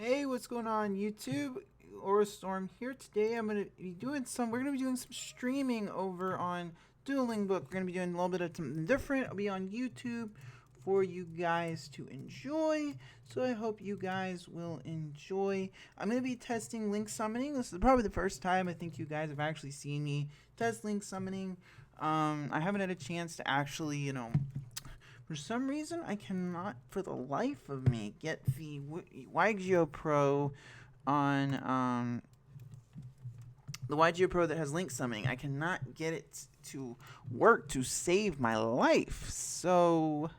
Hey, what's going on, YouTube? AuraStorm here. Today we're gonna be doing some streaming over on Dueling Book. We're gonna be doing a little bit of something different. It'll be on YouTube for you guys to enjoy. So I hope you guys will enjoy. I'm gonna be testing link summoning. This is probably the first time I think you guys have actually seen me test link summoning. I haven't had a chance to actually, for some reason, I cannot, for the life of me, get the YGO Pro on the YGO Pro that has link summoning. I cannot get it to work to save my life. So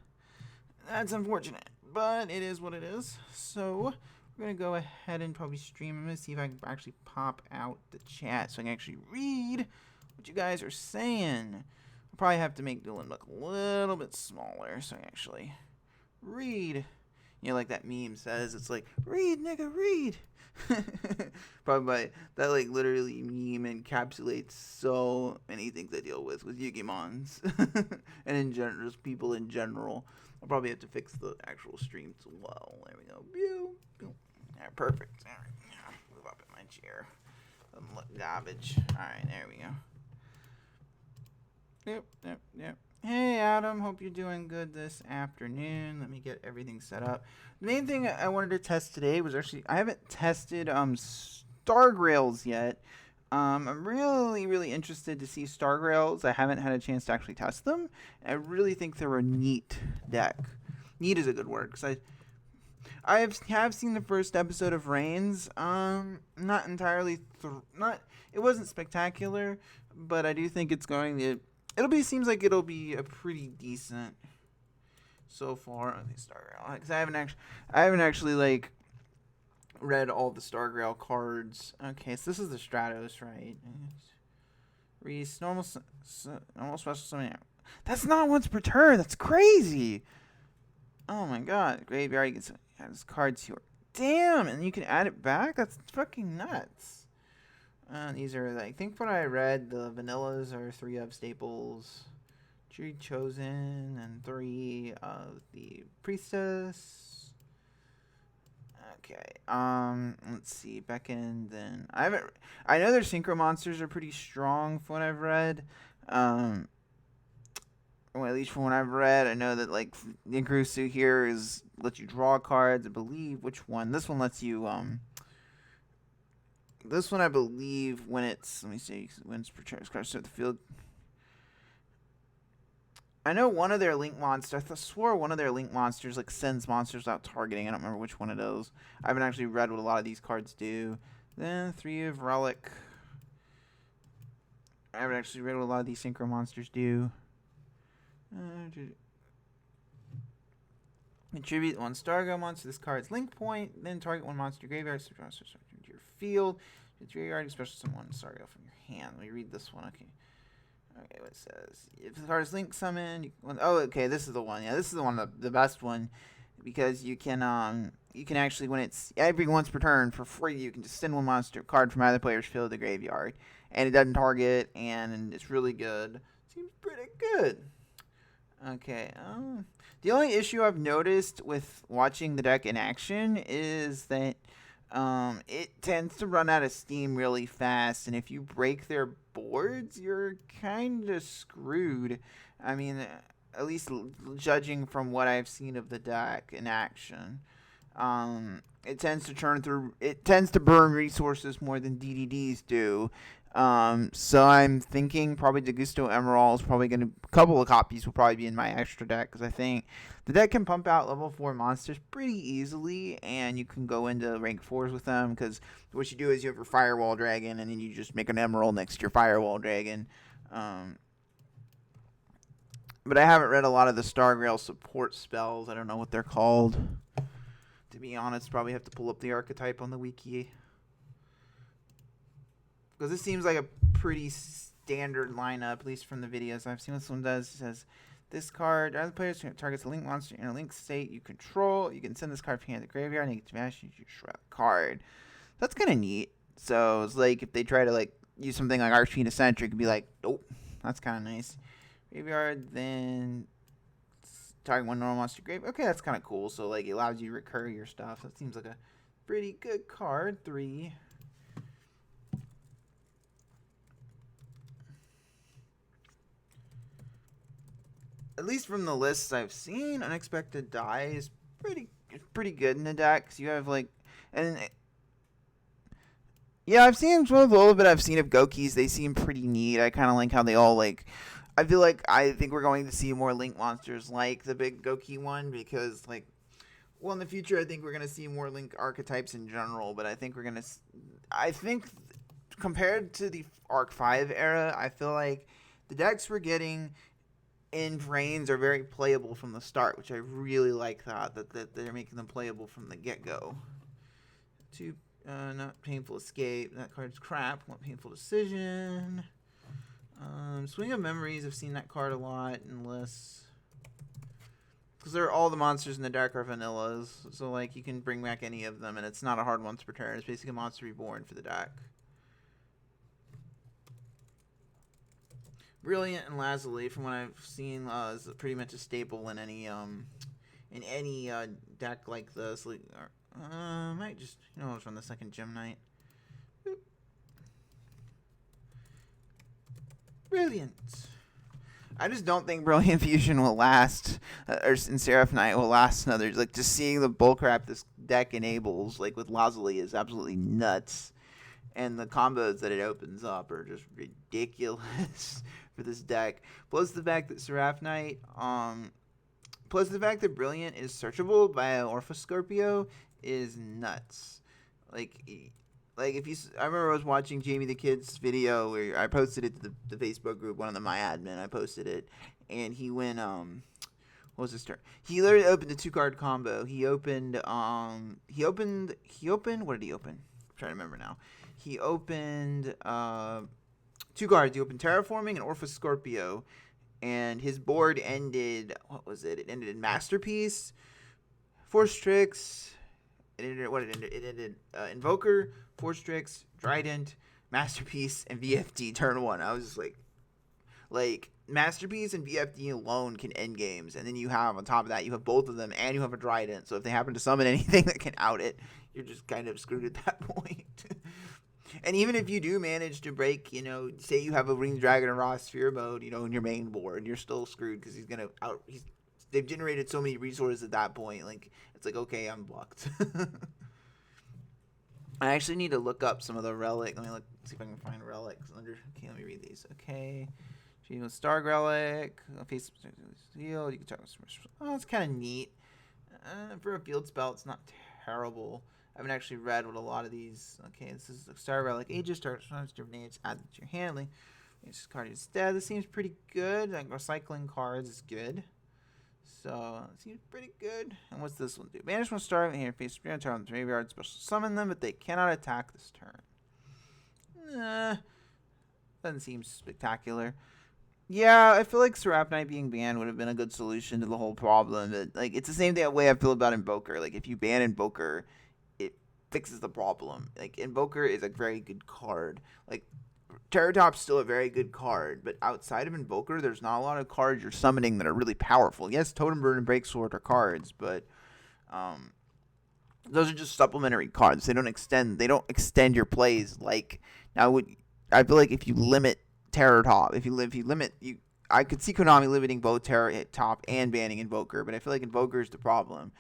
that's unfortunate, but it is what it is. So we're gonna go ahead and probably stream. I'm gonna see if I can actually pop out the chat so I can actually read what you guys are saying. I'll probably have to make Dylan look a little bit smaller so I can actually read. You know, like that meme says, it's like, read, nigga, read. Probably that, like, literally meme encapsulates so many things I deal with Yugimons. And in general, just people in general. I'll probably have to fix the actual stream as well. There we go. Pew. Alright, perfect. Alright, move up in my chair. Doesn't look garbage. Alright, there we go. Yep. Hey, Adam. Hope you're doing good this afternoon. Let me get everything set up. The main thing I wanted to test today was actually, I haven't tested Stargrails yet. I'm really interested to see Stargrails. I haven't had a chance to actually test them. I really think they're a neat deck. Neat is a good word, because I have seen the first episode of Reigns. Not entirely, it wasn't spectacular, but I do think it's going to. Seems like it'll be a pretty decent so far. I think Stargrail, because I haven't actually like read all the Stargrail cards. Okay, so this is the Stratos, right? Reese, normal special summon. That's not once per turn. That's crazy. Oh my god, graveyard gets has cards here. Damn, and you can add it back. That's fucking nuts. These are, I think what I read, the vanillas are 3 of Staples, 3 Chosen, and 3 of the Priestess. Okay, let's see, Beckon, then, I know their Synchro Monsters are pretty strong from what I've read, well, at least from what I've read. I know that, like, Ningrusu here lets you draw cards, I believe. Which one? This one lets you, this one, I believe, when it's, let me see, when it's per turn, cards start the field. I know one of their link monsters, I swore one of their link monsters, like, sends monsters out targeting. I don't remember which one it is. I haven't actually read what a lot of these cards do. Then 3 of Relic. I haven't actually read what a lot of these Synchro monsters do. Contribute 1 Stargo monster. This card's link point. Then target 1 monster graveyard. So monster into your field. It's graveyard, special summon 1 Stargo from your hand. Let me read this one. Okay. Okay, what it says. If the card is link summoned, okay, this is the one. Yeah, this is the one, the best one, because you can actually, when it's every once per turn for free, you can just send 1 monster card from either player's field to the graveyard, and it doesn't target, and it's really good. Seems pretty good. Okay. The only issue I've noticed with watching the deck in action is that it tends to run out of steam really fast, and if you break their boards, you're kind of screwed. I mean, at least judging from what I've seen of the deck in action. It tends to burn resources more than DDDs do. So I'm thinking probably Degusto Emerald is probably going to, a couple of copies will probably be in my extra deck, because I think the deck can pump out level 4 monsters pretty easily, and you can go into rank 4s with them, because what you do is you have your Firewall Dragon, and then you just make an Emerald next to your Firewall Dragon. But I haven't read a lot of the Stargrail support spells. I don't know what they're called. To be honest, probably have to pull up the archetype on the wiki. Because this seems like a pretty standard lineup, at least from the videos I've seen. What this one does, it says, this card, other players targets a link monster in a link state you control. You can send this card from hand to the graveyard, and you get to mash and you shred the card. That's kind of neat. So it's like if they try to like use something like Archfiend Eccentric, it'd be like, nope, that's kind of nice. Graveyard, then target 1 normal monster grave. Okay, that's kind of cool. So like it allows you to recur your stuff. That seems like a pretty good card. 3. At least from the lists I've seen, Unexpected Die is pretty good in the deck. 'Cause you have like, and yeah, I've seen a little bit. I've seen of Gokis. They seem pretty neat. I kind of like how they all like. I think we're going to see more Link monsters like the big Goki one because like, well, in the future I think we're gonna see more Link archetypes in general. But I think compared to the Arc 5 era, I feel like the decks we're getting in Vrains are very playable from the start, which I really like that they're making them playable from the get-go. 2, not Painful Escape. That card's crap. Want Painful Decision. Swing of Memories, I've seen that card a lot in lists. Because all the monsters in the deck are vanillas, so like you can bring back any of them, and it's not a hard once per turn. It's basically a monster reborn for the deck. Brilliant and Lazuli, from what I've seen, is pretty much a staple in any deck like this. Like, might just let's run the second Gem Knight. Boop. Brilliant. I just don't think Brilliant Fusion will last, or Seraph Knight will last another. Like just seeing the bullcrap this deck enables, like with Lazuli, is absolutely nuts. And the combos that it opens up are just ridiculous for this deck. Plus the fact that Seraph Knight, plus the fact that Brilliant is searchable by Orphoscorpio is nuts. Like if I remember I was watching Jamie the Kid's video where I posted it to the Facebook group, one of the my admin. I posted it, and he went what was his turn? He literally opened a 2-card combo. He opened what did he open? I'm trying to remember now. He opened 2 cards. He opened Terraforming and Orphoscorpio, and his board ended. What was it? It ended in Masterpiece, Force Tricks. It ended Invoker, Force Tricks, Trident, Masterpiece, and VFD turn 1. I was just like Masterpiece and VFD alone can end games, and then you have on top of that you have both of them, and you have a Trident. So if they happen to summon anything that can out it, you're just kind of screwed at that point. And even if you do manage to break, say you have a Winged Dragon or Raw Sphere mode, in your main board, you're still screwed because they've generated so many resources at that point. Like, it's like, okay, I'm blocked. I actually need to look up some of the relic. Let me see if I can find relics okay, let me read these. Okay. Star Relic, Face Seal, you can talk. Oh, it's kind of neat. For a field spell, it's not terrible. I haven't actually read what a lot of these. Okay, this is Star Relic. Aegis starts grenades added to your hand. This card instead. This seems pretty good. Like recycling cards is good. So it seems pretty good. And what's this one do? Banish one star in your face. Spirit on the graveyard. Special summon them, but they cannot attack this turn. Doesn't seem spectacular. Yeah, I feel like Seraph Knight being banned would have been a good solution to the whole problem. But, like, it's the same way I feel about Invoker. Like, if you ban Invoker, it fixes the problem. Like, Invoker is a very good card. Like, Terratop's still a very good card, but outside of Invoker, there's not a lot of cards you're summoning that are really powerful. Yes, Totem Bird and Breaksword are cards, but those are just supplementary cards. They don't extend your plays. Like, now, I feel like if you limit Terratop, I could see Konami limiting both Terratop and banning Invoker, but I feel like Invoker is the problem.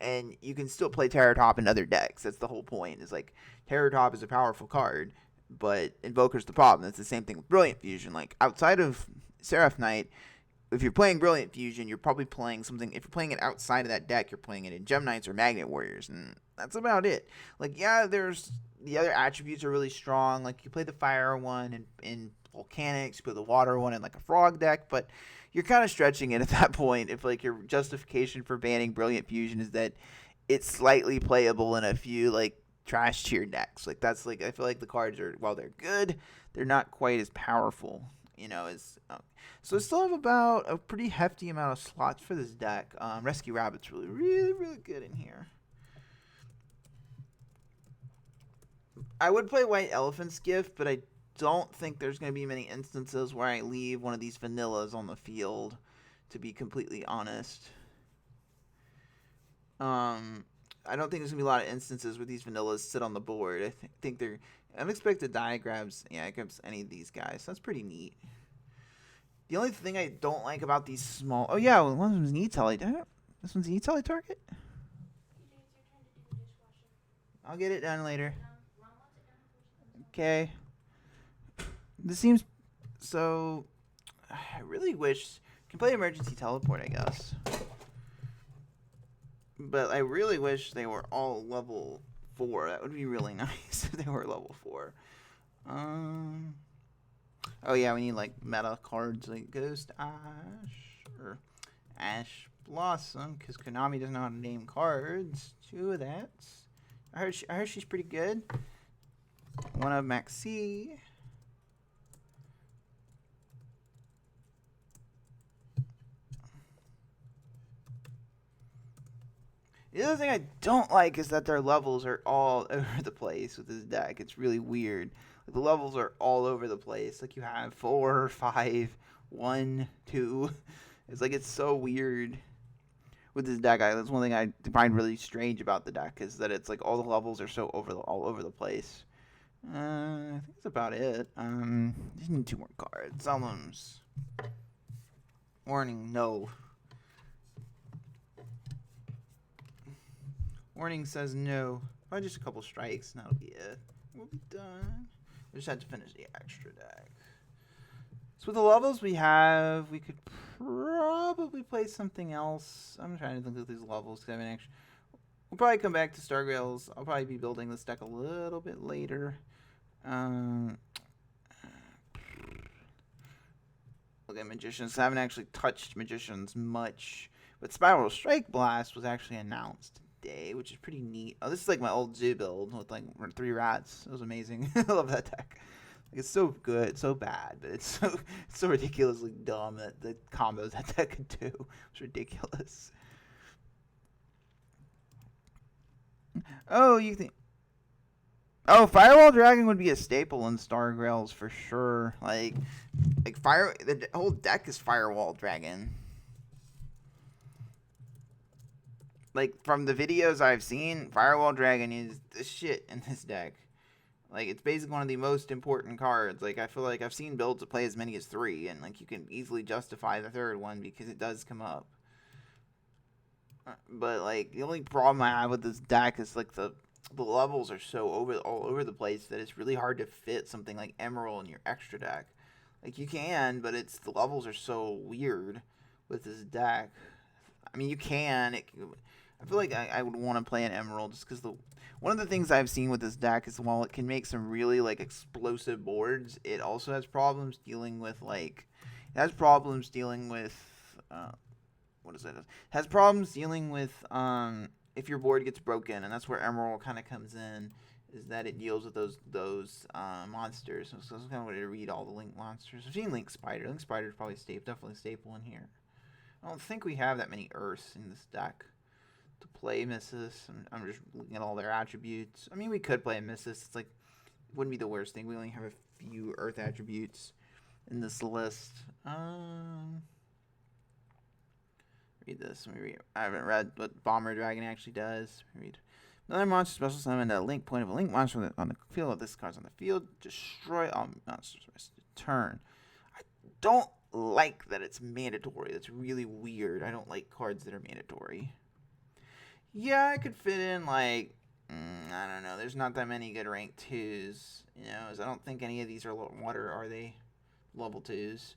And you can still play Terratop in other decks. That's the whole point. Is like Terratop is a powerful card, but Invoker's the problem. It's the same thing with Brilliant Fusion. Like outside of Seraph Knight, if you're playing Brilliant Fusion, you're probably playing something. If you're playing it outside of that deck, you're playing it in Gem Knights or Magnet Warriors, and that's about it. Like, yeah, there's the other attributes are really strong. Like you play the fire one in Volcanics, you play the water one in like a frog deck, but you're kind of stretching it at that point. If like your justification for banning Brilliant Fusion is that it's slightly playable in a few like trash tier decks, like that's like I feel like the cards are, while they're good, they're not quite as powerful, as so I still have about a pretty hefty amount of slots for this deck. Rescue Rabbit's really, really, really good in here. I would play White Elephant's Gift, but I don't think there's going to be many instances where I leave one of these vanillas on the field, to be completely honest. I don't think there's gonna be a lot of instances where these vanillas sit on the board. I think they're unexpected diagrams. Yeah, it grabs any of these guys. So that's pretty neat. The only thing I don't like about these small. Oh yeah, well, one of them's an E-Tele. This one's an E-Tele target. I'll get it done later. Okay. This seems so. I really wish can play emergency teleport, I guess. But I really wish they were all level 4. That would be really nice if they were level 4. Oh yeah, we need like meta cards like Ghost Ash or Ash Blossom because Konami doesn't know how to name cards. 2 of that. I heard she's pretty good. 1 of Maxi. The other thing I don't like is that their levels are all over the place with this deck. It's really weird. Like, the levels are all over the place. Like you have 4, 5, 1, 2. It's like it's so weird with this deck. That's one thing I find really strange about the deck is that it's like all the levels are so all over the place. I think that's about it. Just need 2 more cards. Solemns. Warning, no. Warning says no. Probably just a couple strikes, and that'll be it. We'll be done. We just had to finish the extra deck. So with the levels we have, we could probably play something else. I'm trying to think of these levels because I mean, actually, we'll probably come back to Stargrails. I'll probably be building this deck a little bit later. Look at Magicians. I haven't actually touched Magicians much, but Spiral Strike Blast was actually announced today, which is pretty neat. Oh, this is like my old zoo build with like 3 rats. It was amazing. I love that deck. Like, it's so good, it's so bad, but it's so ridiculously dumb that the combos that could do. It's ridiculous. Oh, you think? Oh, Firewall Dragon would be a staple in Stargrails for sure. Like the whole deck is Firewall Dragon. Like, from the videos I've seen, Firewall Dragon is the shit in this deck. Like, it's basically one of the most important cards. Like, I feel like I've seen builds that play as many as 3, and like you can easily justify the 3rd one because it does come up. But like, the only problem I have with this deck is like the levels are so all over the place that it's really hard to fit something like Emerald in your extra deck. Like, you can, but the levels are so weird with this deck. I mean, you can. I feel like I would want to play an Emerald just because one of the things I've seen with this deck is while it can make some really like explosive boards, it also has problems dealing with has problems dealing with if your board gets broken, and that's where Emerald kind of comes in, is that it deals with those monsters. So it's kind of way to read all the Link monsters. I've seen Link Spider. Link Spider is probably definitely staple in here. I don't think we have that many Earths in this deck to play Missus. I'm just looking at all their attributes. I mean, we could play a Missus. It's like, it wouldn't be the worst thing. We only have a few Earth attributes in this list. Read this. I haven't read what Bomber Dragon actually does. Read. Another monster special summon at a link point of a link monster on the field of this card's on the field. Destroy all monsters rest of turn. I don't like that it's mandatory. That's really weird. I don't like cards that are mandatory. Yeah, I could fit in like I don't know. There's not that many good rank 2s. You know, I don't think any of these are water. Are they level 2s?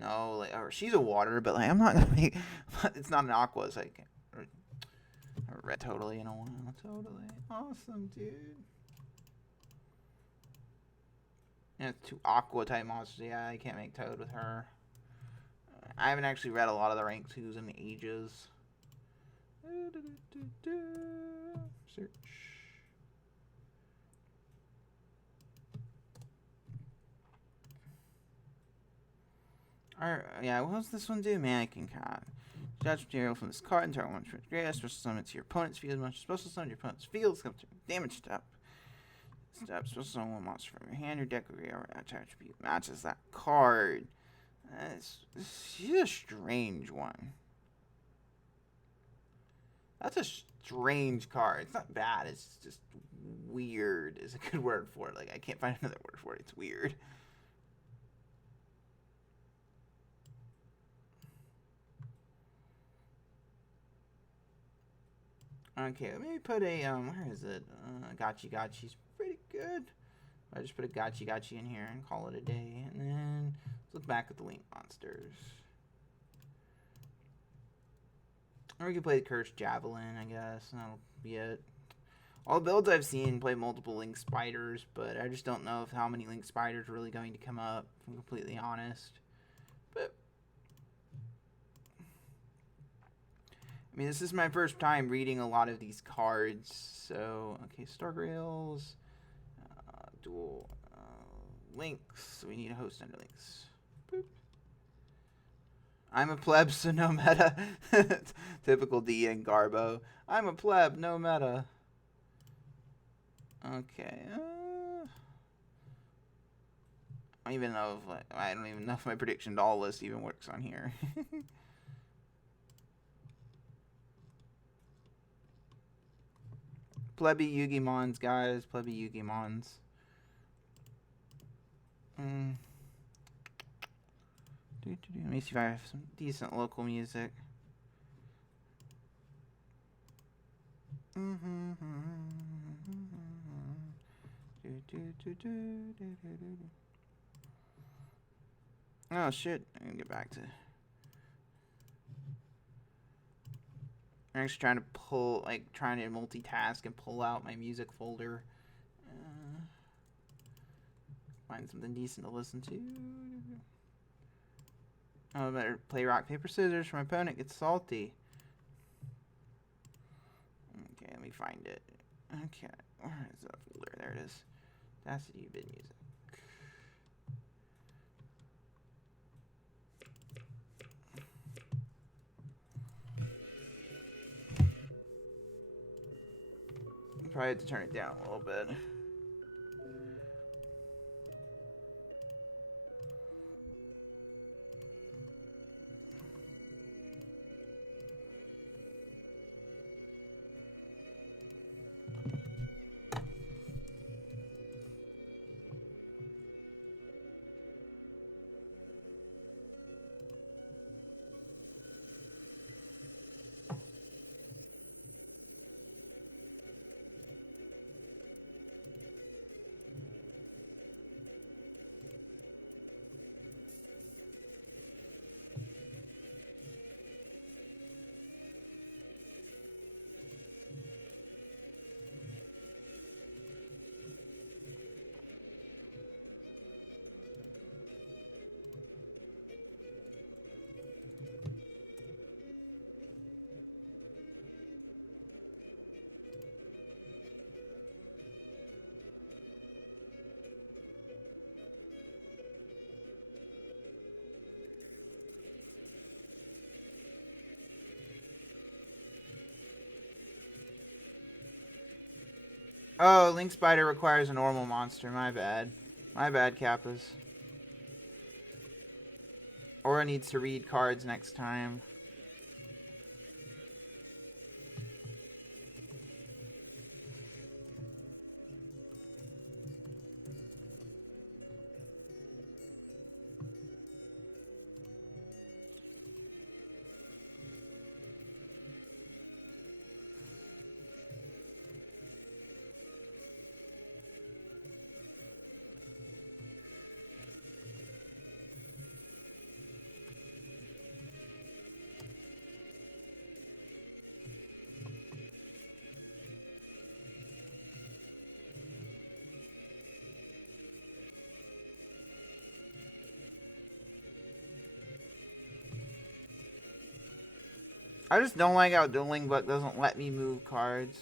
No, like, or she's a water, but like I'm not gonna make. It's not an aqua, so I can't. Or red totally in a while. Totally awesome, dude. Yeah, 2 aqua type monsters. Yeah, I can't make Toad with her. I haven't actually read a lot of the rank 2s in ages. Search. Alright, yeah, what does this one do? Mannequin Card. Judge material from this card and turn 1 to grass. Special summon to your opponent's field. Monster special summon to your opponent's field. Comes to damage step. Special summon 1 monster from your hand. Your deck will attribute matches that card. She's a strange one. That's a strange card. It's not bad. It's just weird is a good word for it. Like, I can't find another word for it. It's weird. Okay, let me put a, where is it? Gotchi's pretty good. I just put a Gotchi in here and call it a day. And then let's look back at the Link monsters. Or we could play the Cursed Javelin, I guess. That'll be it. All the builds I've seen play multiple Link Spiders, but I just don't know if how many Link Spiders are really going to come up, if I'm completely honest. But I mean, this is my first time reading a lot of these cards. So, okay, Stargrails, dual links. We need a host under links. Boop. I'm a pleb, so no meta. Typical D and Garbo. I'm a pleb, no meta. Okay. I don't even know if my prediction doll list even works on here. Plebby Yugimons, guys. Plebby Yugimons. Let me see if I have some decent local music. Oh shit! I'm gonna get back to. I'm actually trying to trying to multitask and pull out my music folder. Find something decent to listen to. Oh, I better play rock, paper, scissors for my opponent gets salty. Okay, let me find it. Okay, where is that folder? There it is. Audacity, bid music. Probably have to turn it down a little bit. Oh, Link Spider requires a normal monster. My bad. My bad, Kappas. Aura needs to read cards next time. I just don't like how Dueling Book doesn't let me move cards.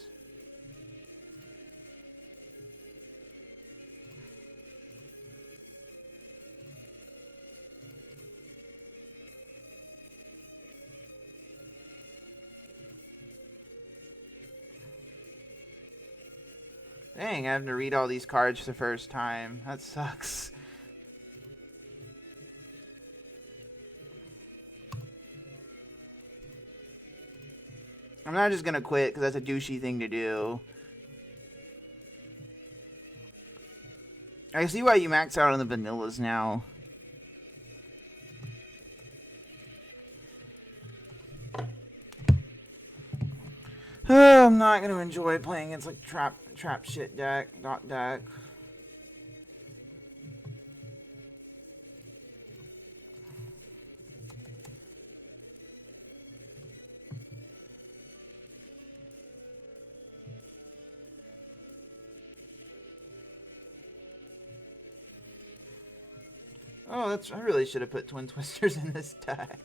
Dang, I have to read all these cards for the first time. That sucks. I'm not just gonna quit because that's a douchey thing to do. I see why you max out on the vanillas now. Oh, I'm not gonna enjoy playing against like trap shit deck, dot deck. Oh, I really should have put Twin Twisters in this deck.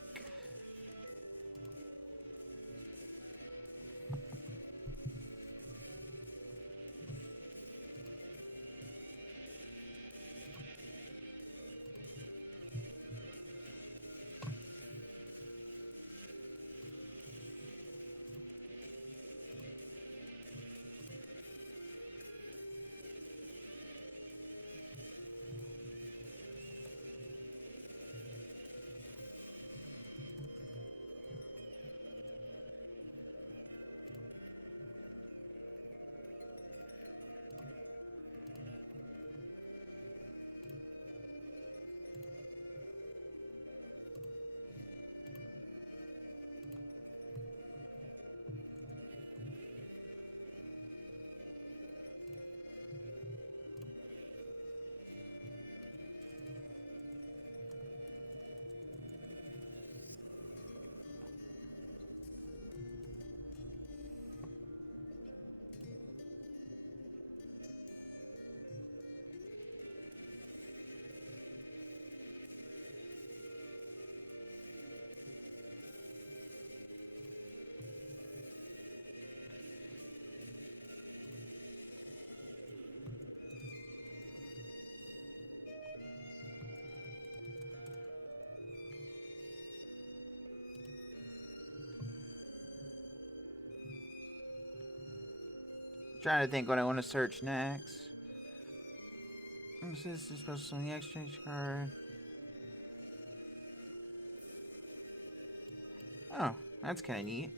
Trying to think what I want to search next. This is supposed to be the exchange card. Oh, that's kind of neat.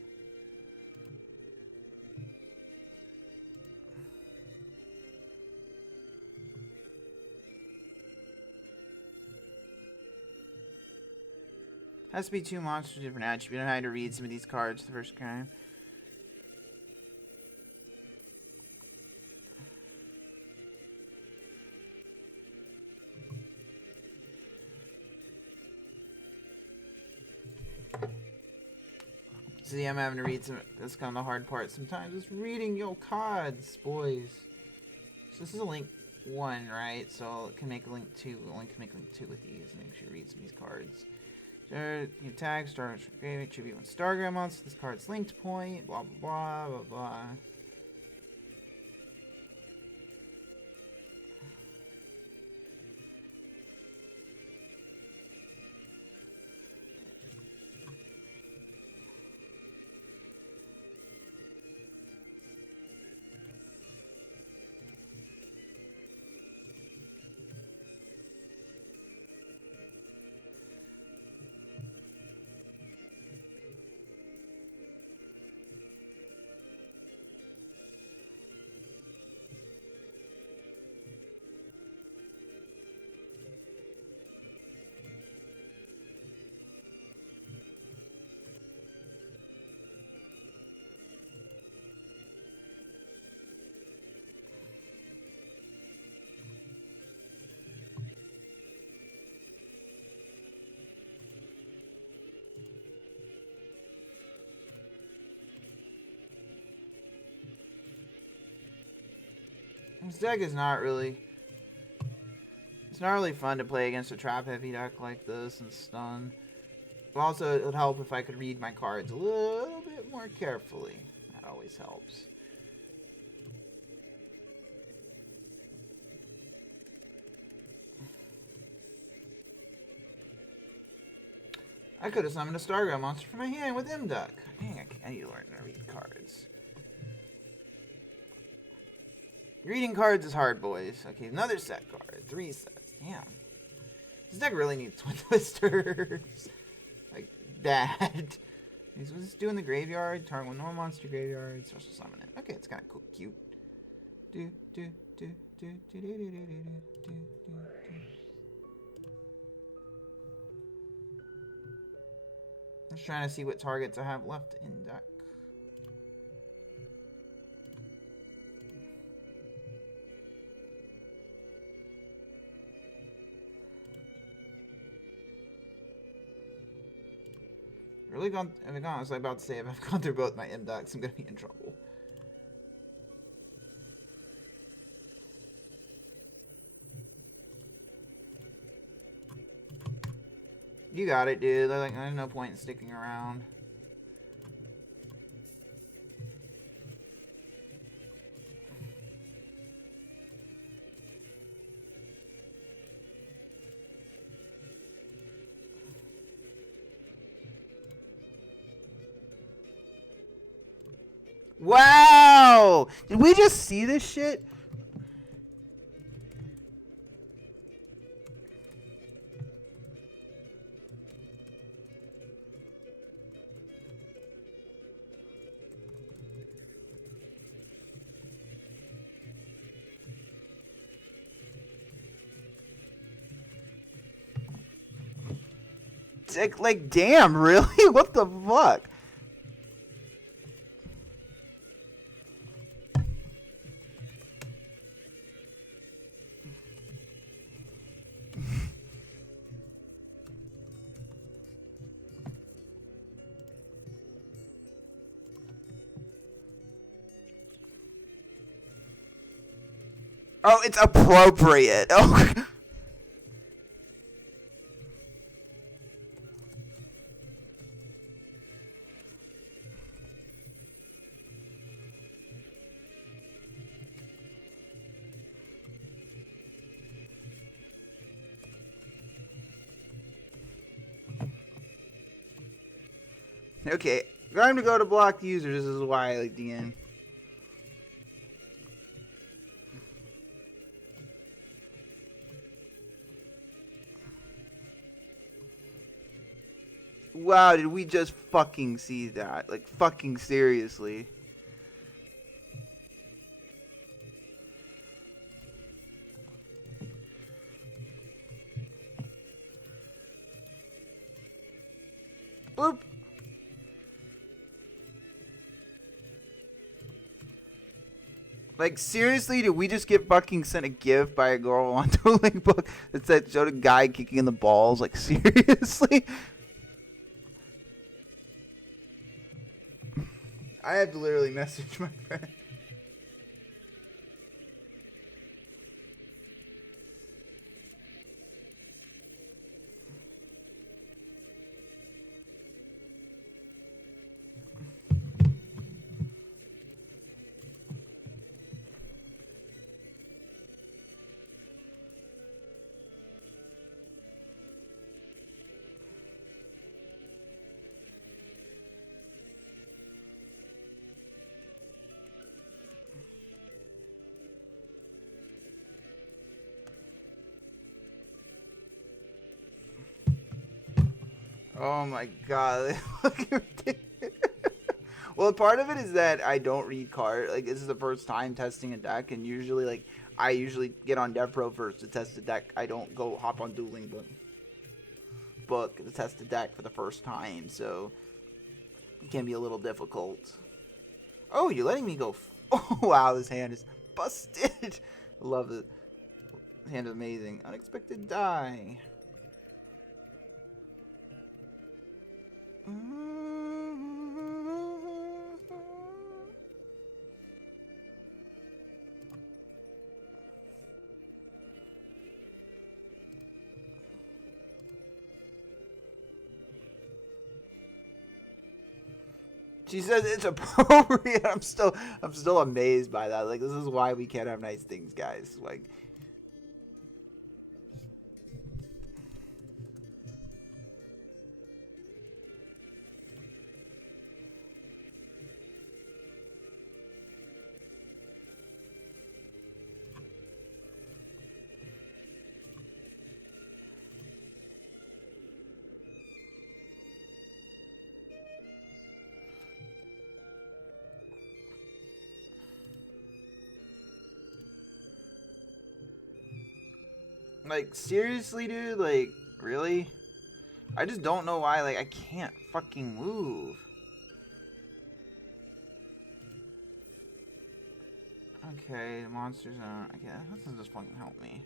Has to be 2 monsters, different attribute. I had to read some of these cards the first time. See, I'm having to read some. That's kind of the hard part sometimes. It's reading your cards, boys. So this is a link 1, right? So it can make a link 2. Only can make a link 2 with these. Make sure you read some of these cards. You tag star tribute 1 Stargram monster. This card's linked point. Blah blah blah blah blah. This deck is not really... It's not really fun to play against a trap-heavy deck like this and stun. But also, it would help if I could read my cards a little bit more carefully. That always helps. I could have summoned a Starground monster from my hand with M-Duck. Dang, I need to learn to read cards. Reading cards is hard, boys. Okay, another set card. 3 sets. Damn. This deck really needs Twin Twisters. Like, bad. Is this doing the graveyard? Target one normal monster graveyard. Special summon it. Okay, it's kind of cool, cute. Do do do do do do do do do do do. I'm just trying to see what targets I have left in deck. Really gone? Have I gone? I was about to say, if I've gone through both my M decks, I'm gonna be in trouble. You got it, dude. Like, there's no point in sticking around. Wow! Did we just see this shit? Like, damn, really? What the fuck? Oh, it's appropriate. Oh. Okay, time to go to blocked users. This is why I like the end. Wow, did we just fucking see that? Like, fucking seriously. Boop. Like, seriously, did we just get fucking sent a gift by a girl on Dueling Book that said showed a guy kicking in the balls? Like, seriously? I have to literally message my friend. Oh my god. Well, part of it is that I don't read cards. Like, this is the first time testing a deck, and usually, like, I usually get on Dev Pro first to test the deck. I don't go hop on Dueling Book to test the deck for the first time, so it can be a little difficult. Oh, you're letting me go. Oh, wow, this hand is busted. I love it. This hand is amazing. Unexpected die. She says it's appropriate. I'm still amazed by that. Like, this is why we can't have nice things, guys. Like, Like, seriously, dude? Like, really? I just don't know why, like, I can't fucking move. Okay, the monster zone. Okay, that doesn't just fucking help me.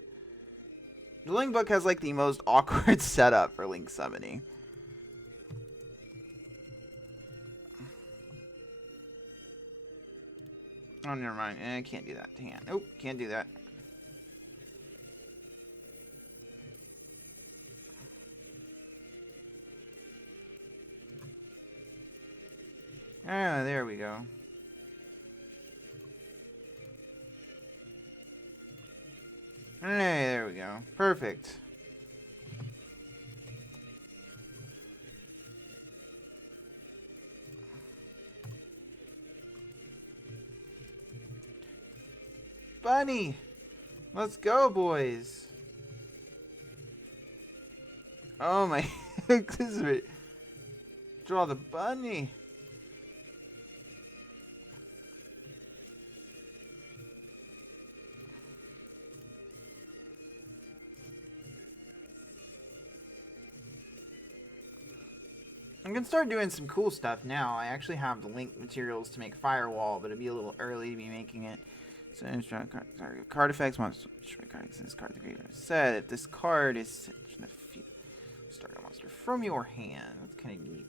The Link book has, like, the most awkward setup for Link summoning. Oh, never mind. I can't do that to hand. Nope, can't do that. Ah, there we go. Hey, there we go. Perfect. Bunny! Let's go, boys! Oh my... this is... Draw the bunny! I can start doing some cool stuff now. I actually have the Link materials to make Firewall, but it'd be a little early to be making it. So, card effects, monster, destroy card, this card, the graveyard said, if this card is set in the field, start a monster from your hand. That's kind of neat.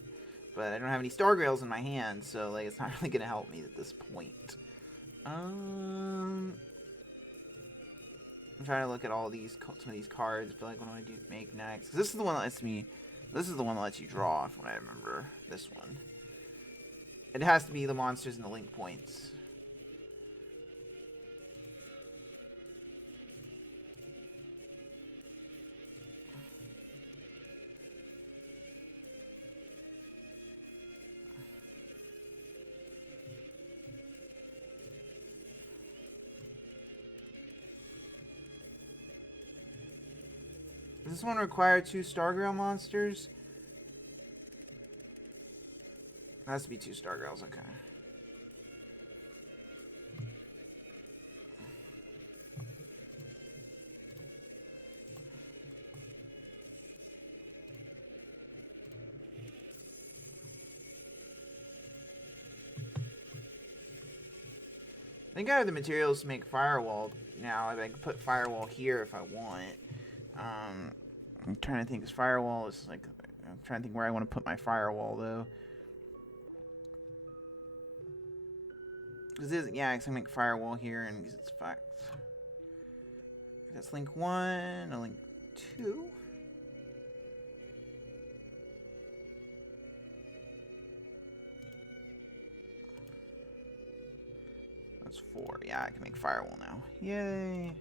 But I don't have any Star Grails in my hand, so like it's not really going to help me at this point. I'm trying to look at all these, some of these cards, but like what do I do make next? 'Cause this is the one that lets me, this is the one that lets you draw, from what I remember. This one. It has to be the monsters and the Link points. Does this one require 2 Stargrail monsters? It has to be 2 Stargrails, okay. I think I have the materials to make Firewall now. I can put Firewall here if I want. I'm trying to think, because Firewall is like, I'm trying to think where I want to put my Firewall though. Because yeah, I can make Firewall here and because it's fact. That's Link 1, a Link 2. That's 4. Yeah, I can make Firewall now. Yay.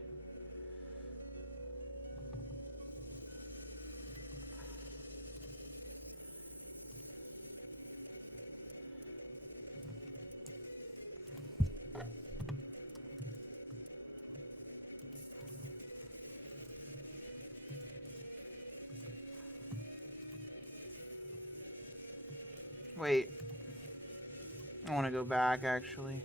Wait. I want to go back, actually.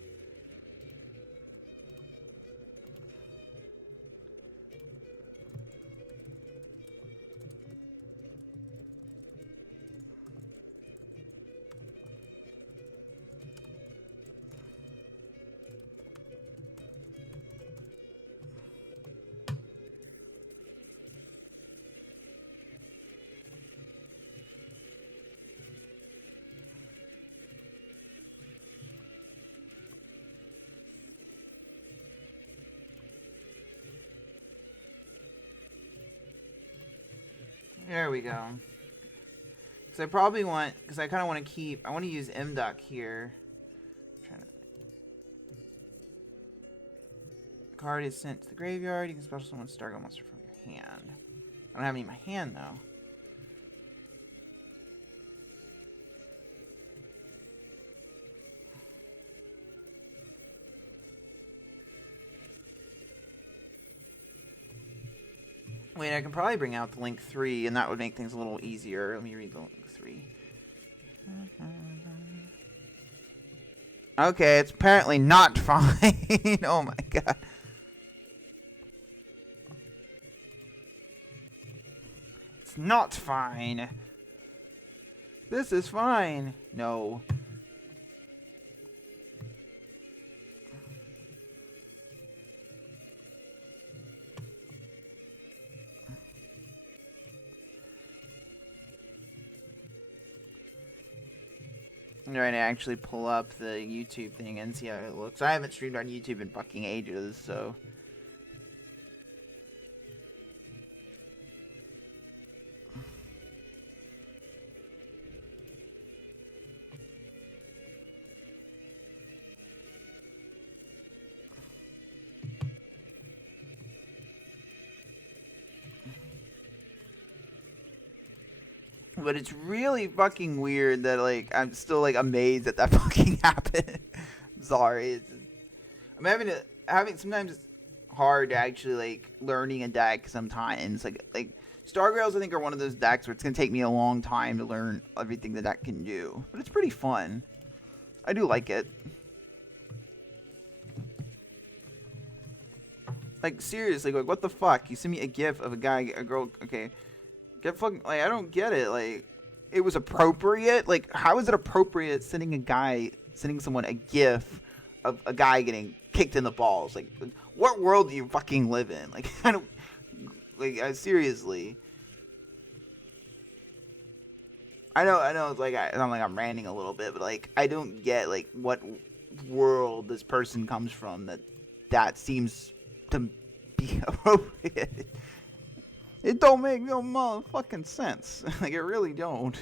There we go. So I probably want, because I kind of want to keep, I want to use M-Duck here. Card is sent to the graveyard. You can special summon Stargo monster from your hand. I don't have any in my hand though. Wait, I can probably bring out the Link 3, and that would make things a little easier. Let me read the Link 3. Okay, it's apparently not fine. Oh my god. It's not fine. This is fine. No. I'm trying to actually pull up the YouTube thing and see how it looks. I haven't streamed on YouTube in fucking ages, so. But it's really fucking weird that, like, I'm still, like, amazed that fucking happened. Sorry. I'm having sometimes it's hard to actually, like, learning a deck sometimes. Like Stargrails, I think, are one of those decks where it's going to take me a long time to learn everything the deck can do. But it's pretty fun. I do like it. Like, seriously, like, what the fuck? You send me a gif of a girl, okay. Get fucking, like, I don't get it. Like, it was appropriate. Like, how is it appropriate sending someone a gif of a guy getting kicked in the balls? Like, what world do you fucking live in? Like, I don't, like, seriously. I know, it's like, I'm ranting a little bit, but, like, I don't get, like, what world this person comes from that seems to be appropriate. It don't make no motherfucking sense. Like, it really don't.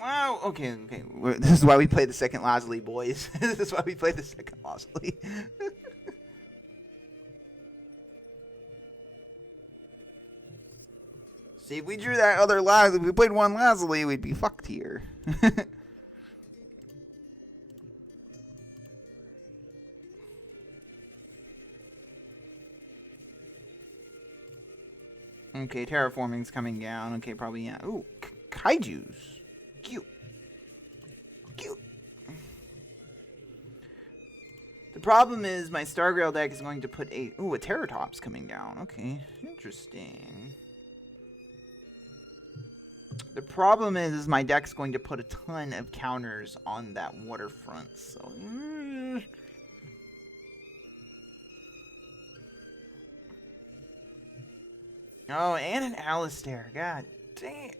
Wow, okay. This is why we play the second Lasley, boys. This is why we play the second Lasley. See, if we drew that other Lasley, if we played one Lasley, we'd be fucked here. Okay, terraforming's coming down. Okay, probably, yeah. Ooh, kaijus. Cute. The problem is my Stargrail deck is going to put a Terratop's coming down. Okay, interesting. The problem is my deck's going to put a ton of counters on that waterfront, so. Oh, and an Alistair. God damn.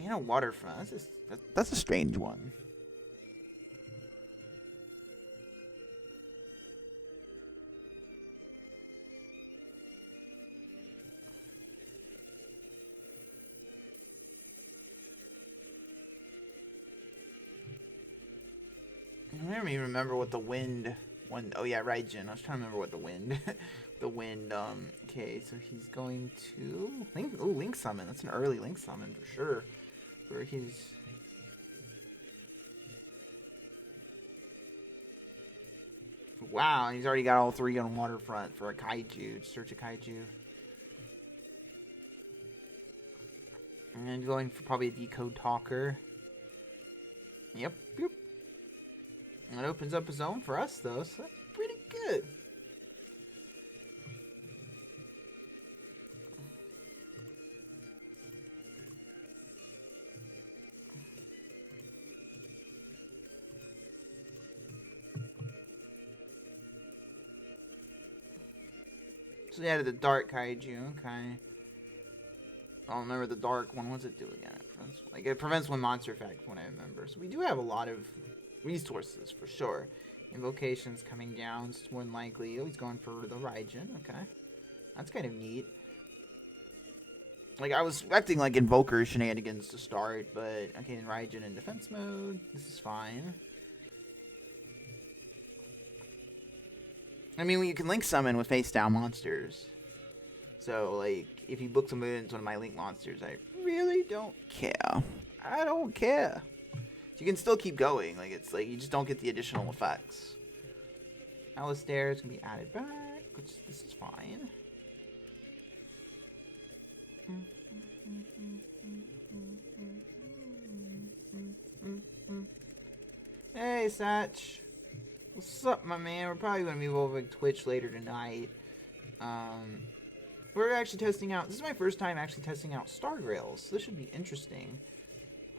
You know, waterfront. That's a strange one. I don't even remember what the wind one. Oh yeah, Raijin. I was trying to remember what the wind, Okay, so he's going to Link summon. That's an early Link summon for sure. Where he's. Wow, he's already got all three on waterfront for a kaiju. Search a kaiju. And then going for probably a decode talker. Yep. It opens up a zone for us, though, so that's pretty good. So they added the dark kaiju, okay. I don't remember the dark one. What's it do again? It prevents one monster effect, when I remember. So we do have a lot of resources for sure. Invocations coming down, it's more than likely. Oh, he's going for the Raijin. Okay, that's kind of neat. Like, I was expecting like Invoker shenanigans to start, but okay, in Raijin in defense mode, this is fine. I mean, you can link summon with face down monsters. So, like, if he books a moon into one of my link monsters, I really don't care. I don't care. You can still keep going. Like, it's like you just don't get the additional effects. Alistair is going to be added back, which this is fine. Hey, Satch. What's up, my man? We're probably going to move over to Twitch later tonight. We're actually testing out... This is my first time actually testing out Stargrails. So this should be interesting.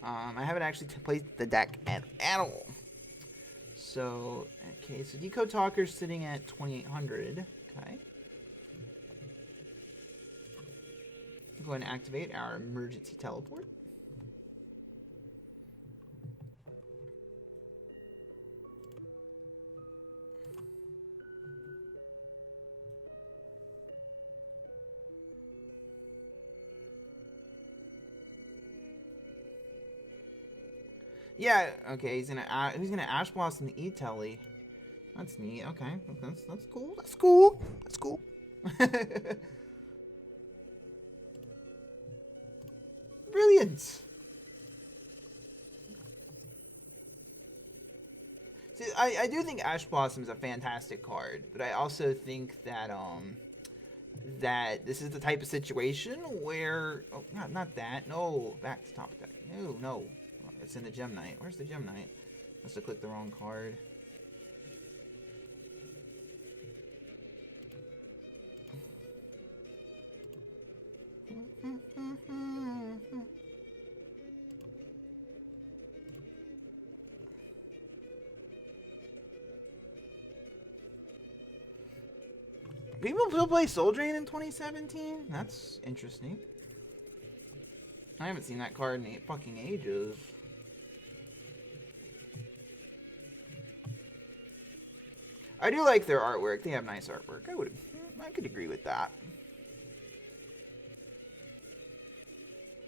I haven't actually played the deck at all. So, okay. So, Decode Talker's sitting at 2,800. Okay. We're going to activate our emergency teleport. Yeah, okay, he's gonna Ash Blossom the E-Telly. That's neat. Okay, that's cool. That's cool. That's cool. Brilliant. See, I do think Ash Blossom is a fantastic card, but I also think that that this is the type of situation where not that. No, back to top deck. No. It's in the Gem Knight. Where's the Gem Knight? Must have clicked the wrong card. People still play Soul Drain in 2017? That's interesting. I haven't seen that card in fucking ages. I do like their artwork. They have nice artwork. I could agree with that.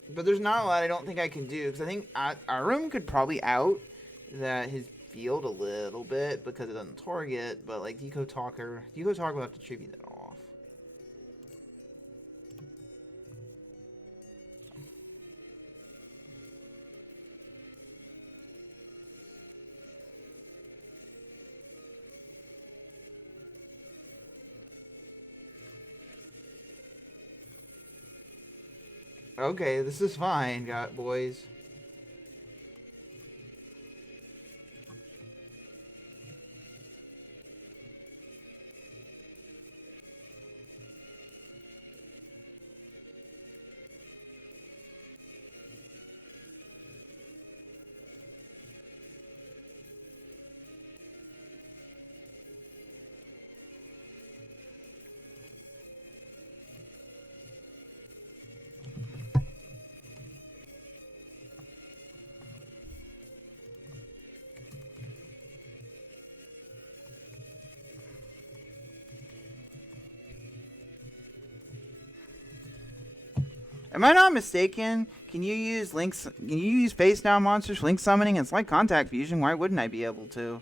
But there's not a lot I don't think I can do, because I think Arum could probably out his field a little bit because it doesn't target, but like Decode Talker will have to tribute that off. Okay, this is fine, boys. Am I not mistaken? Can you use face down monsters for link summoning? It's like contact fusion. Why wouldn't I be able to?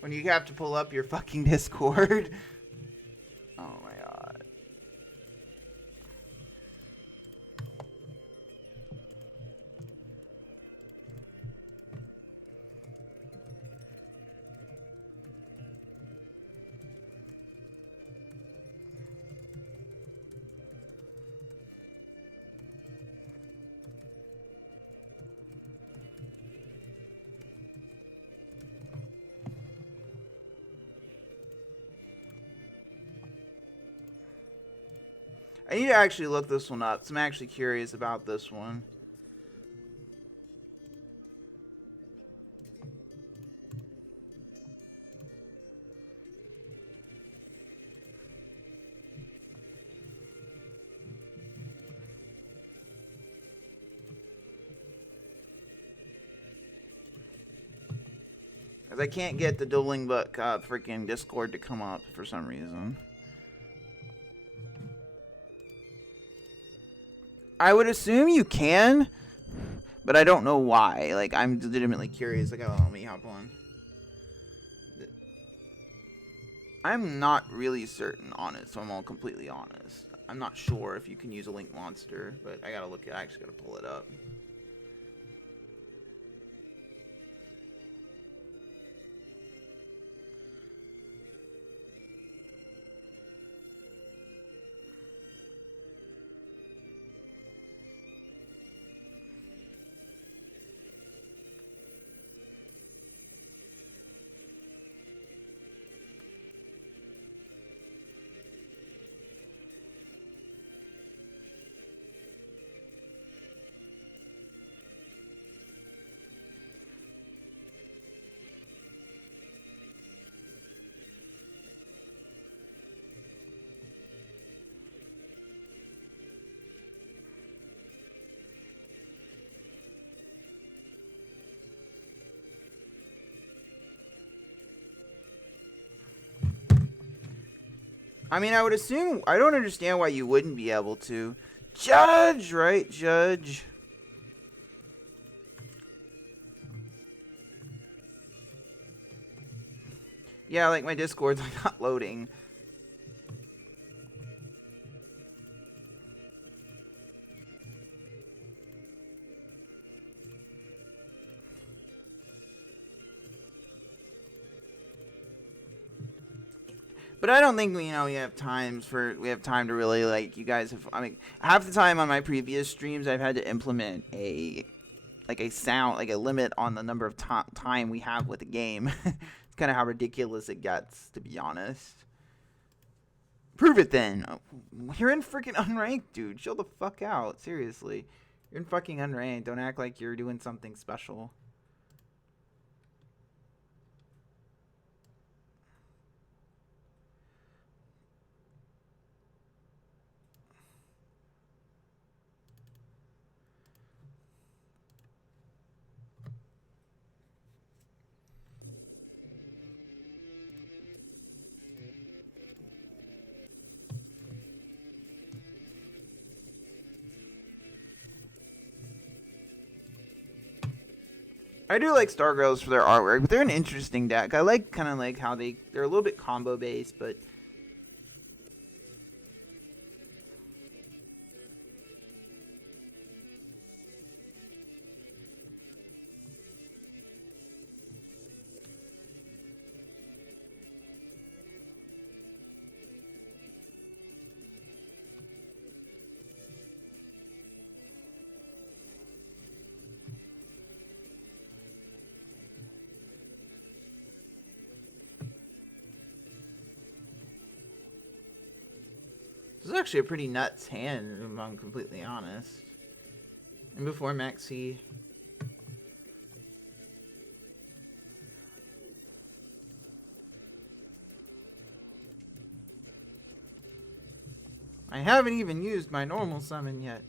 When you have to pull up your fucking Discord. Oh my god. I need to actually look this one up. So I'm actually curious about this one. Because I can't get the Dueling Book freaking Discord to come up for some reason. I would assume you can, but I don't know why. Like, I'm legitimately curious. Like, oh, let me hop on. I'm not really certain on it, so I'm all completely honest. I'm not sure if you can use a link monster, but I gotta look at it. I actually gotta pull it up. I mean, I would assume... I don't understand why you wouldn't be able to. Judge, right? Judge. Yeah, like my Discord's not loading. But I don't think we have time to really, like, you guys have. I mean, half the time on my previous streams, I've had to implement a limit on the number of time we have with a game. It's kind of how ridiculous it gets, to be honest. Prove it then. You're in freaking unranked, dude. Chill the fuck out. Seriously, you're in fucking unranked. Don't act like you're doing something special. I do like Stargirls for their artwork, but they're an interesting deck. I like kind of like how they're a little bit combo based, but this is actually a pretty nuts hand, if I'm completely honest. And before Maxi. I haven't even used my normal summon yet.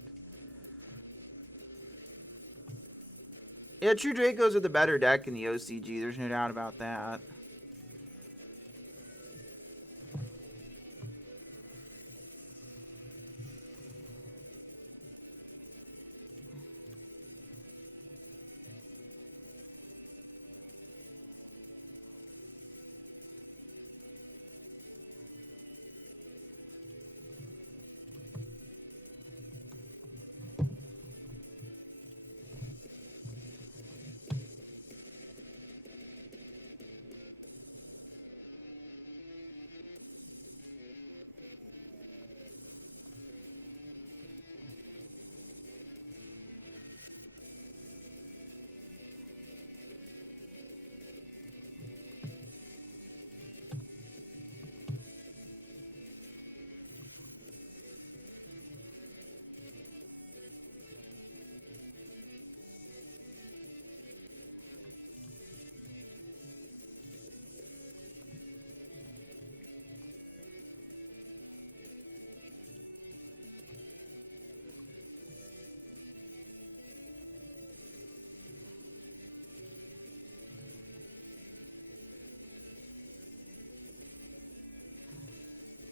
Yeah, True Dracos are the better deck in the OCG. There's no doubt about that.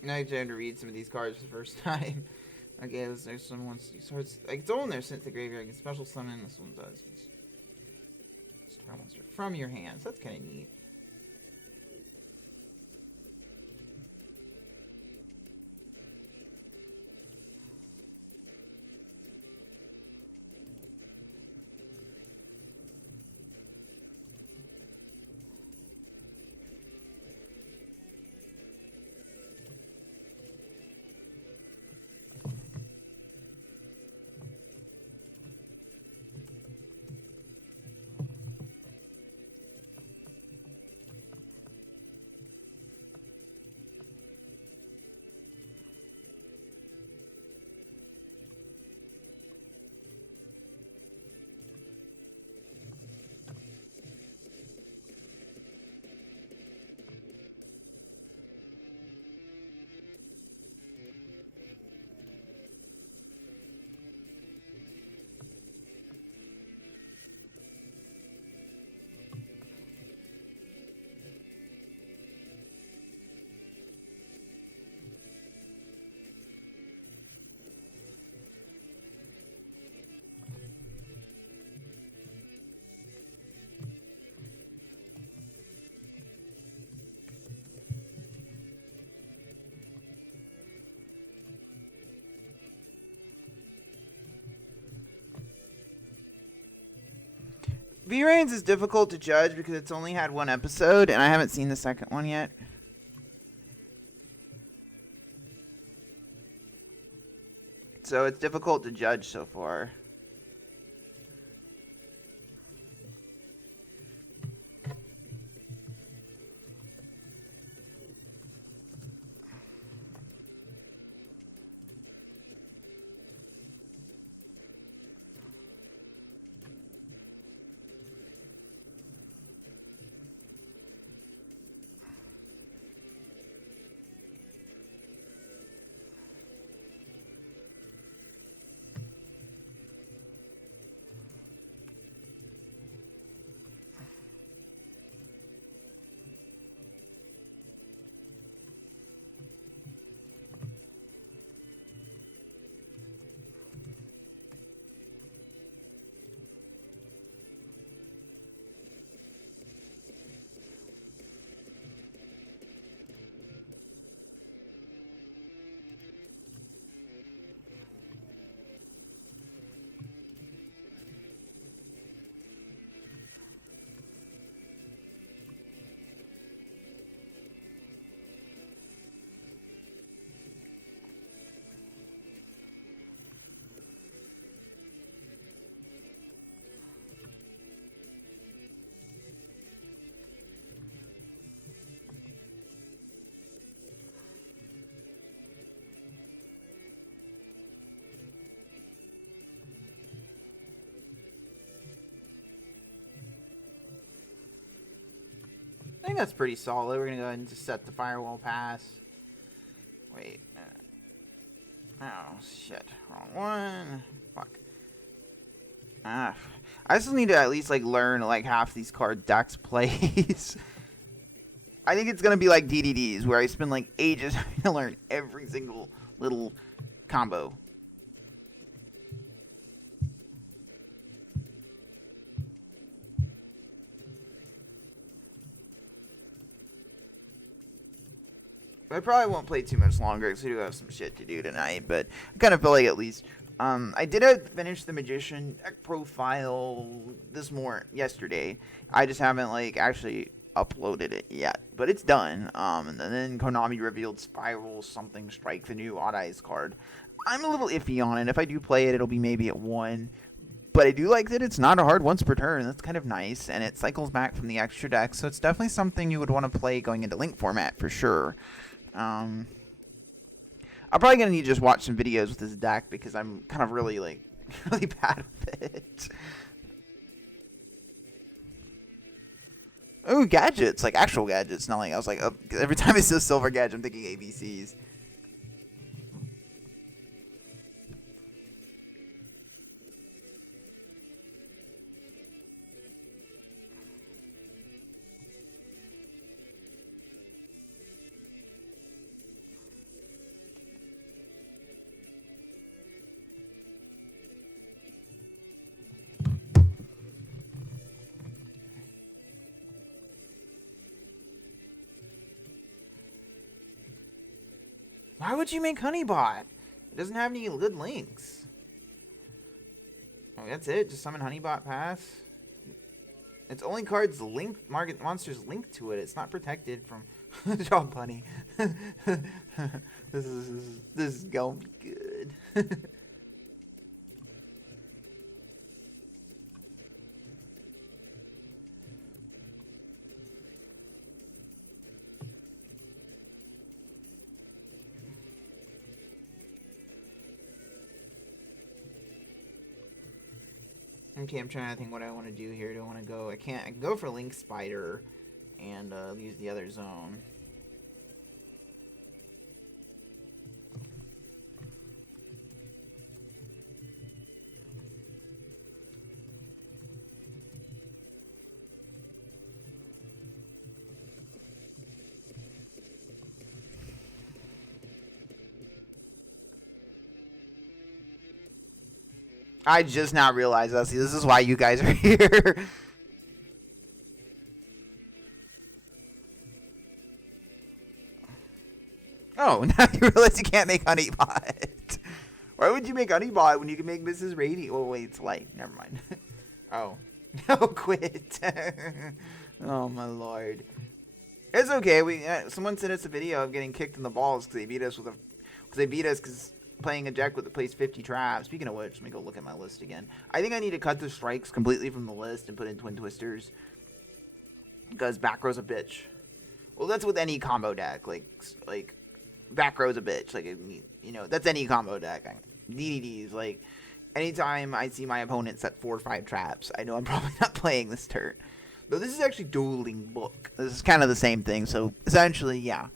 Now I have to read some of these cards for the first time. Okay, this next one wants these cards. Like, it's all in there since the graveyard. You can special summon. This one does. Star monster from your hands. That's kind of neat. V-Rains is difficult to judge because it's only had one episode, and I haven't seen the second one yet. So it's difficult to judge so far. I think that's pretty solid. We're going to go ahead and just set the firewall pass. Wait. Oh, shit. Wrong one. Fuck. I still need to at least, like, learn, like, half these card decks plays. I think it's going to be like DDDs, where I spend, like, ages trying to learn every single little combo. I probably won't play too much longer because we do have some shit to do tonight, but I kind of feel like at least I did finish the Magician deck profile yesterday. I just haven't like actually uploaded it yet, but it's done. And then Konami revealed Spiral something Strike, the new Odd Eyes card. I'm a little iffy on it. If I do play it, it'll be maybe at 1. But I do like that it's not a hard once per turn. That's kind of nice, and it cycles back from the extra deck, so it's definitely something you would want to play going into Link format for sure. I'm probably going to need to just watch some videos with this deck because I'm kind of really, like, really bad with it. Oh, gadgets, like actual gadgets, not like, I was like, oh, every time I see a silver gadget, I'm thinking ABCs. Why would you make Honeybot? It doesn't have any good links. Oh, that's it? Just summon Honeybot pass? Its only cards linked, monsters linked to it. It's not protected from... Job Bunny. This is gonna be good. Okay, I'm trying to think what I want to do here. Do I want to go... I can go for Link Spider and use the other zone. I just now realized that. See, this is why you guys are here. Oh, now you realize you can't make Honeybot. Why would you make Honeybot when you can make Mrs. Radiant? Oh, wait, it's light. Never mind. Oh. No, quit. Oh, my lord. It's okay. We someone sent us a video of getting kicked in the balls because they beat us because playing a deck that plays 50 traps. Speaking of which, let me go look at my list again. I think I need to cut the strikes completely from the list and put in Twin Twisters. Because back row's a bitch. Well, that's with any combo deck. Like back row's a bitch. Like, you know, that's any combo deck. DDDs, like, anytime I see my opponent set 4 or 5 traps, I know I'm probably not playing this turn. Though this is actually Dueling Book. This is kind of the same thing. So, essentially, yeah.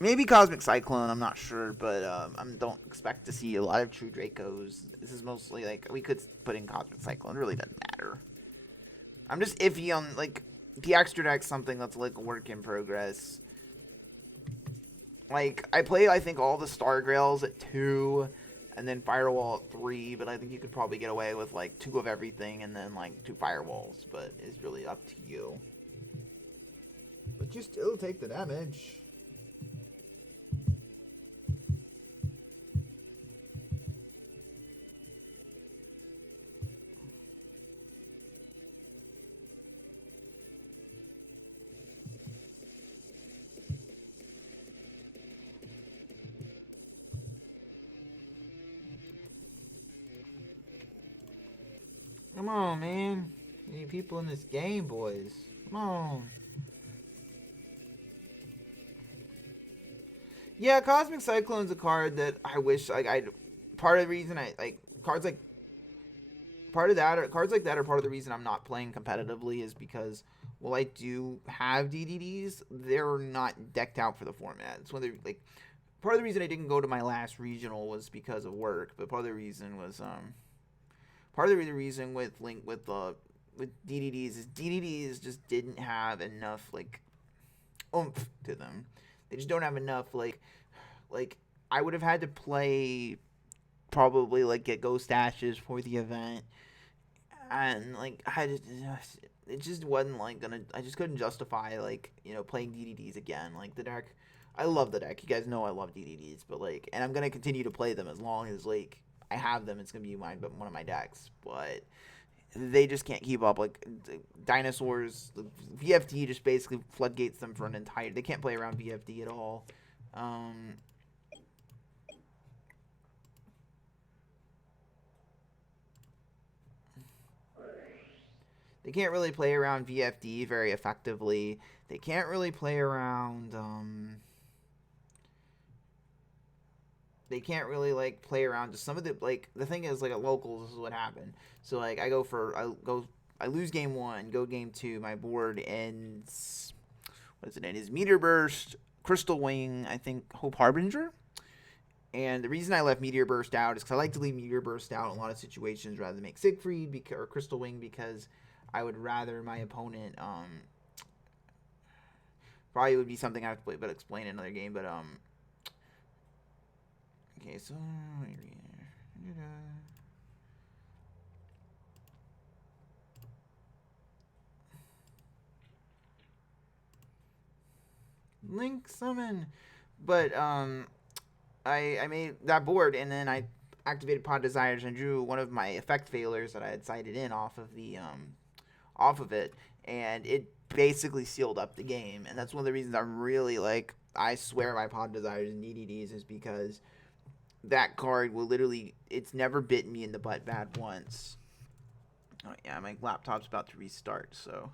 Maybe Cosmic Cyclone, I'm not sure, but I don't expect to see a lot of True Dracos. This is mostly, like, we could put in Cosmic Cyclone. It really doesn't matter. I'm just iffy on, like, the extra deck's something that's, like, a work in progress. Like, I play, I think, all the Star Grails at 2, and then Firewall at 3, but I think you could probably get away with, like, 2 of everything, and then, like, 2 Firewalls, but it's really up to you. But you still take the damage. Come on, man. You need people in this game, boys. Come on. Yeah, Cosmic Cyclone's a card that I wish, like, part of the reason cards like that are part of the reason I'm not playing competitively is because, while I do have DDDs, they're not decked out for the format. It's when they're, like, part of the reason I didn't go to my last regional was because of work, but part of the reason was, part of the reason with DDDs is DDDs just didn't have enough, like, oomph to them. They just don't have enough, like I would have had to play probably, like, get ghost ashes for the event, and, like, it just wasn't, like, I just couldn't justify, like, you know, playing DDDs again. Like, the deck, I love the deck. You guys know I love DDDs, but, like, and I'm gonna continue to play them as long as, like, I have them. It's gonna be one of my decks, but they just can't keep up. Like, dinosaurs, VFD just basically floodgates them for an entire. They can't play around VFD at all. They can't really play around VFD very effectively. They can't really play around. They can't really, like, play around just some of the, like, the thing is, like, at locals, this is what happened. So, like, I lose game 1, go game 2, my board ends, what is it, is Meteor Burst, Crystal Wing, I think Hope Harbinger. And the reason I left Meteor Burst out is because I like to leave Meteor Burst out in a lot of situations rather than make Siegfried or Crystal Wing, because I would rather my opponent, probably would be something I have to play, but explain in another game, but, okay, so Link summon. But I made that board, and then I activated Pod Desires and drew one of my effect failures that I had sighted in off of it, and it basically sealed up the game. And that's one of the reasons I'm really like, I swear my Pod Desires and DDDs is because that card will literally, it's never bitten me in the butt bad once. Oh yeah, my laptop's about to restart, so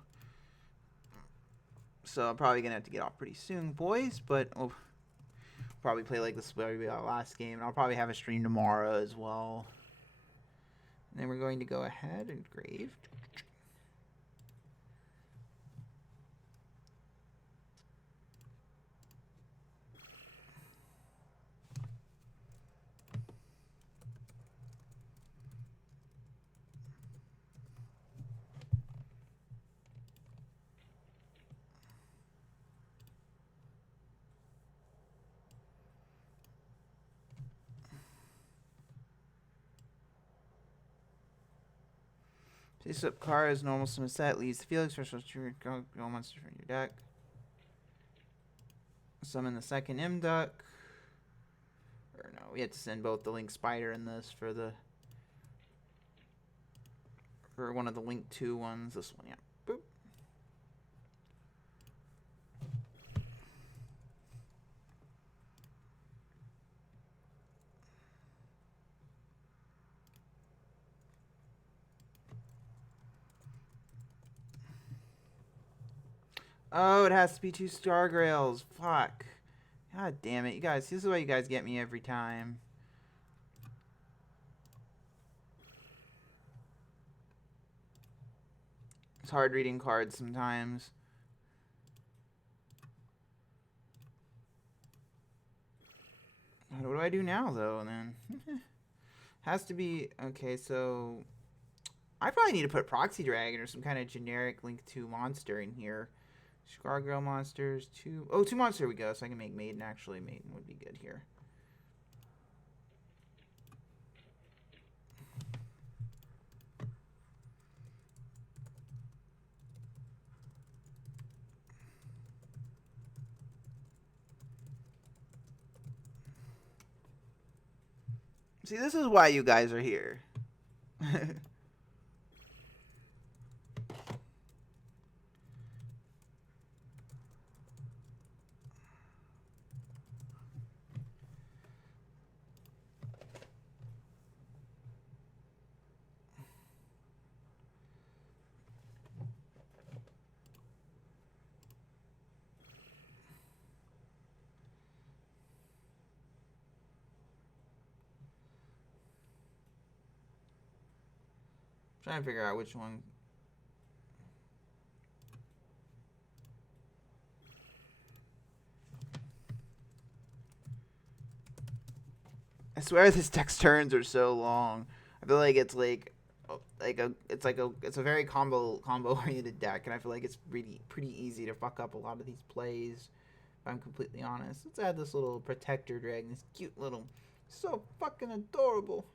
I'm probably gonna have to get off pretty soon, boys. But I'll probably play like this last game, and I'll probably have a stream tomorrow as well. And then we're going to go ahead and grave. Face up card is normal summon set, leads to Felix, first go monster from your deck. Summon the second M duck. Or no, we have to send both the Link Spider and this for one of the Link 2 ones. This one, yeah. Boop. Oh, it has to be 2 Stargrails. Fuck. God damn it. You guys, this is why you guys get me every time. It's hard reading cards sometimes. What do I do now, though, then? Has to be... Okay, so... I probably need to put Proxy Dragon or some kind of generic Link 2 monster in here. Gargoyle monsters, 2... Oh, 2 monster we go, so I can make Maiden, actually. Maiden would be good here. See, this is why you guys are here. Trying to figure out which one. I swear this deck's turns are so long. I feel like it's it's a very combo oriented deck, and I feel like it's pretty easy to fuck up a lot of these plays. If I'm completely honest, let's add this little protector dragon. This cute little, so fucking adorable.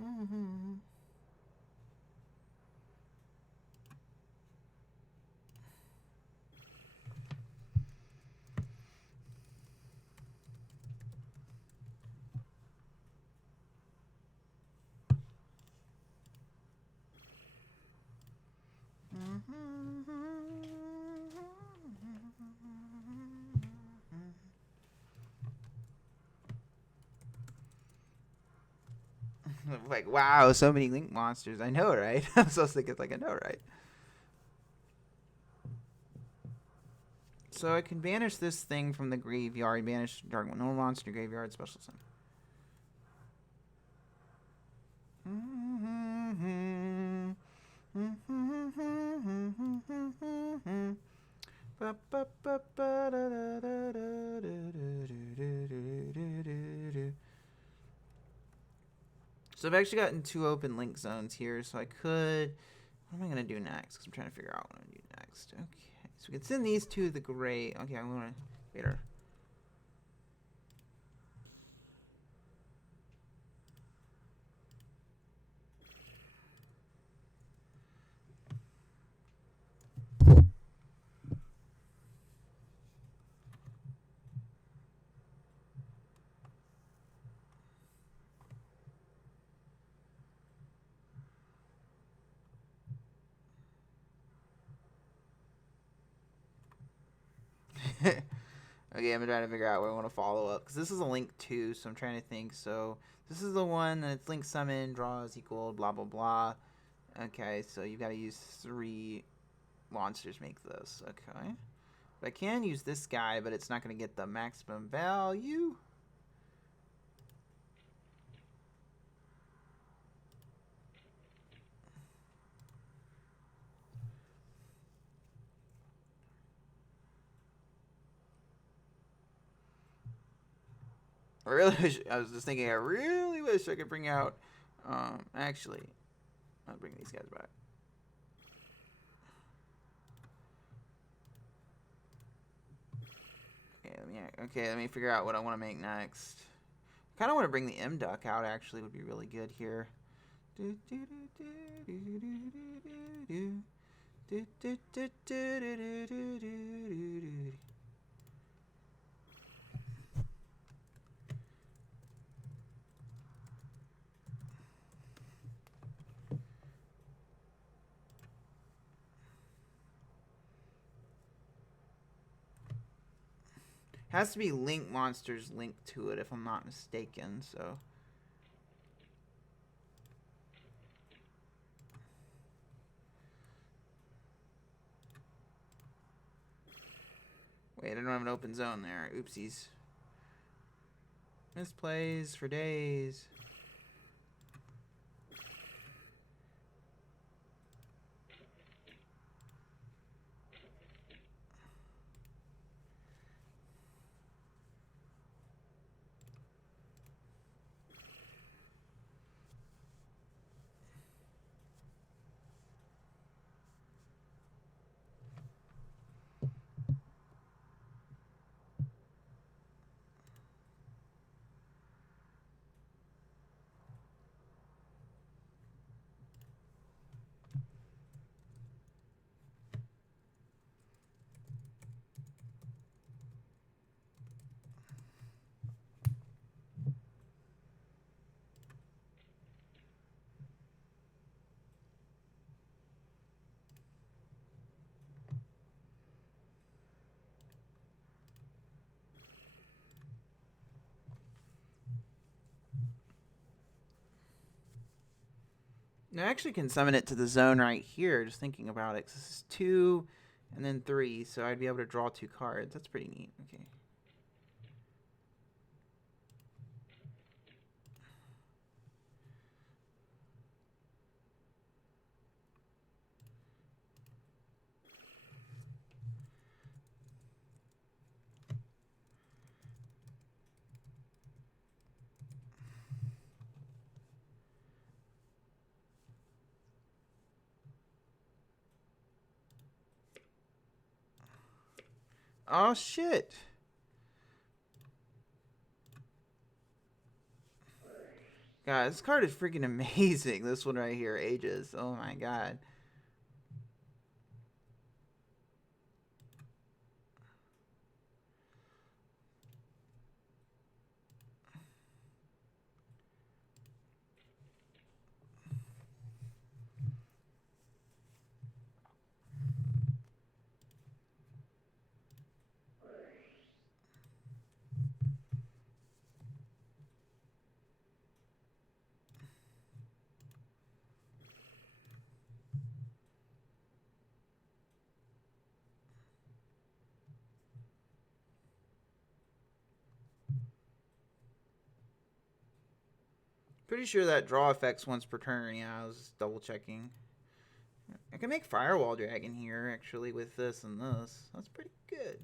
Mm-hmm. Like, wow, so many Link monsters. I know, right? I'm so sick. It's like, I know, right? So I can banish this thing from the graveyard. Banish dark no monster graveyard special summon. So I've actually gotten 2 open link zones here, so I could... What am I going to do next? Because I'm trying to figure out what I'm going to do next. Okay, so we can send these to the gray... Okay, I'm going to... Wait. Okay, I'm trying to figure out what I want to follow up because this is a link too, so I'm trying to think. So this is the one that it's link summon, draws equal, blah blah blah. Okay, so you got to use 3 monsters make this. Okay, but I can use this guy, but it's not going to get the maximum value. I really wish, I was just thinking, I really wish I could bring out, actually, I'll bring these guys back. Okay, let me figure out what I want to make next. I kind of want to bring the M Duck out, actually, would be really good here. Has to be link monsters linked to it if I'm not mistaken, so. Wait, I don't have an open zone there. Oopsies. Misplays for days. I actually can summon it to the zone right here, just thinking about it. 'Cause this is 2 and then 3, so I'd be able to draw 2 cards. That's pretty neat. Okay. Oh, shit. God, this card is freaking amazing. This one right here, Ages. Oh my god. Pretty sure that draw affects once per turn. Yeah, I was just double checking. I can make Firewall Dragon here, actually, with this and this. That's pretty good.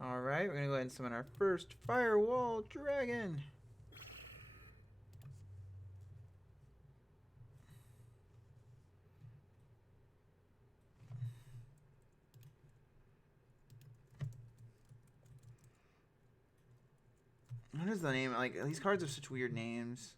Alright, we're going to go ahead and summon our first Firewall Dragon. What is the name? Like, these cards have such weird names.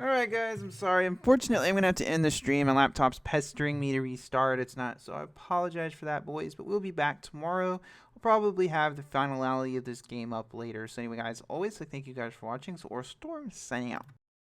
Alright guys, I'm sorry. Unfortunately, I'm going to have to end the stream. My laptop's pestering me to restart. It's not, so I apologize for that, boys. But we'll be back tomorrow. We'll probably have the finality of this game up later. So anyway, guys, always, thank you guys for watching. So AuraStorm signing out.